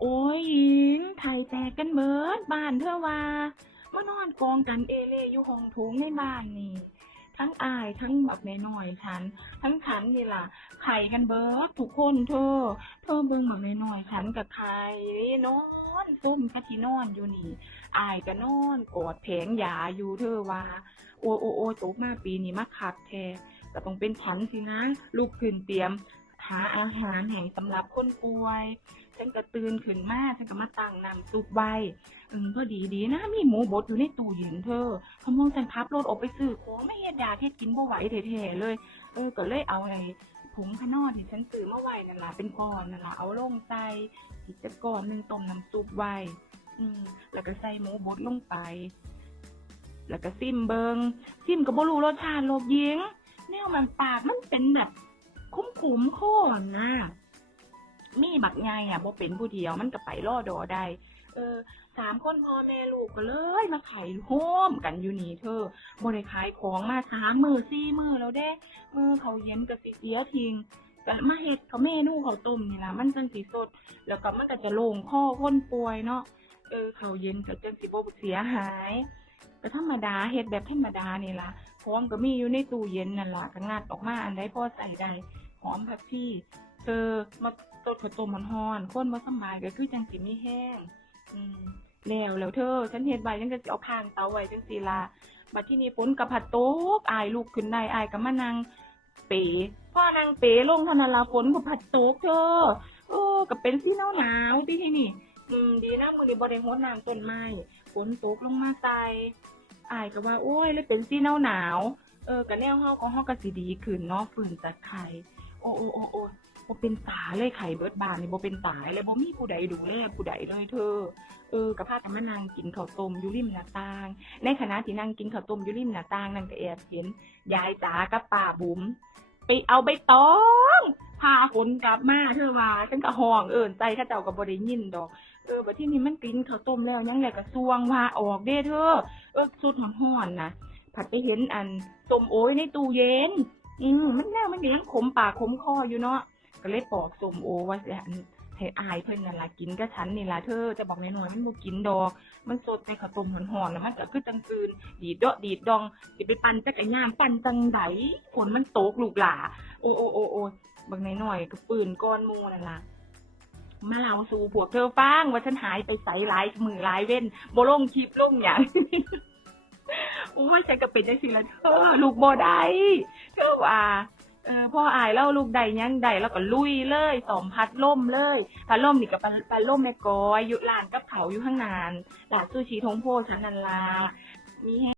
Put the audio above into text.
โอ้ยหญิงไทยแตกกันเบิดบ้านเธอว่ามานอนกองกันเอเล่อยู่ห้องโถงในบ้านนี่ ทั้งอายทั้งแบบแม่น้อยฉัน ทั้งฉันนี่ล่ะไข่กันเบิดทุกคนเธอ เธอเบิ่งแบบแม่น้อยฉันกับไข่นอนซุ่มกะทินอนอยู่นี่ อายก็นอนกอดแผงยาอยู่เธอว่า โอ้โอ้โอ้ตกมาปีนี้มาคักแท้ก็ต้องเป็นฉันสินะลูกขึ้นเตรียม หาอาหารให้สำหรับคนป่วยฉันก็ตื่นขึ้นมาฉันก็มาตั้งน้ำซุปไว้เออก็ดีดีๆนะมีหมูบดอยู่ในตู้เย็นเธอขโมยฉันพับรถออกไปซื้อของไม่เฮ็ดยาเฮ็ดกินบ่ไหวแท้ๆเลย เออก็เลยเอาไอ้ผงขนอดที่ฉันซื้อมาไว้นั่นล่ะเป็นก้อนนั่นล่ะเอาลงใส่อีกจะก้อนหนึ่งต้มน้ำซุปไว้อืมแล้วก็ใส่หมูบดลงไป แล้วก็ซิมเบิงซิมก็บ่รู้รสชาติโลกยิงแนวมันปากมันเป็นแบบ คุ้มขุมโค่นนะมีบักไงอะบ่เป็นผู้เดียวมันก็ไปล่อดอได้ เออสามคนพ่อแม่ลูกก็เลยมาไข่โฮมกันอยู่นี่เธอบ่ได้ขายของมาสามมือสี่มือแล้วเด้มือเขาเย็นก็สิเสียทิ้งก็มาเฮ็ดเขาเมนูเขาต้มนี่ล่ะมันจังสิสด แล้วก็มันก็จะโล่งคอคนป่วยเนาะเออเขาเย็นก็จังสิบ่เสียหายก็ธรรมดาเฮ็ดแบบธรรมดานี่ล่ะของก็มีอยู่ในตู้เย็นนั่นล่ะก็งัดออกมาอันใดพอใส่ได้ หอมแบบพี่เธอมาตดข้าวต้มมันฮอนคนบ่สำบายก็คือจังสิมีแห้ง อืมแล้วแล้วเธอ ฉันเฮ็ดไว้ฉันก็สิเอาพางเตาไว้จังซี่ล่ะบัดที่นี้ฝนก็พัดโต๊กอายลูกขึ้นได้อายก็มานั่งเป๋พ่อนางเป๋ลงเท่าล่ะฝนก็พัดโต๊กเธอโอ้ก็เป็นสิหนาวหนาวที่ที่นี่ อืมดีนะมื้อนี้บ่ได้รดน้ำต้นไม้ฝนตกลงมาใส่อายก็ว่าโอ้ยเลยเป็นสิหนาวหนาวเออก็แนวเฮาก็เฮาก็สิดีขึ้นเนาะฟื้นจากไข้โอ้โอ้โอ้โอ้บ่เป็นตาเลยไข้เบิดบานนี่บ่เป็นตายเลยบ่มีผู้ใดดูแลผู้ใดเลยเธอ เออก็พากันมานั่งกินข้าวต้มอยู่ริมหน้าต่าง ในขณะที่นั่งกินข้าวต้มอยู่ริมหน้าต่างนั่นก็แอบเห็นยายจ๋ากับป้าบุ๋มไปเอาใบตองพาขนกลับมาเธอว่าฉันก็ห้องเอิ้นใจข้าเจ้าก็บ่ได้ยินดอกเออบัดที่นี่มันกินข้าวต้มแล้วยังแหละก็ซวงว่าออกเด้เธอเออสุดฮ้อนๆนะผัดไปเห็นอันส้มโอ้ยในตู้เย็น อืมมันแล้วมันก็ยังขมปากขมคออยู่เนาะก็เลยปอกสมโอว้สิอันให้อายเพิ่นนั่นล่ะกินกับฉันนี่ล่ะเธอจะบอกน้อยๆมันบ่กินดอก มันสดในข้าวต้มฮ้อนๆแล้วมันก็คือจังคืนดีดเดาะดีดดองสิไปปั่นจักรยานปั่นจังไดฝนมันตกลูกหล่าโอ้โอ้โอ้โอ้บางน้อยๆก็ปืนก้อนหมูนั่นล่ะมาเล่าสู่พวกเธอฟังว่าฉันหายไปใสหลายมือหลายเว้นบ่ลงคลิปลงอย่าง โอ้ยฉันก็เป็นจังซี่ละเธอลูกบ่ได้เธอว่าเออพ่ออายเล่าลูกใดยังใดแล้วก็ลุยเลยสอมพัดล่มเลยพัดล่มนี่กับพัดล่มในกอยอยู่ลานกับเขาอยู่ข้างนานหลานซูชิทงโพชันนันลามี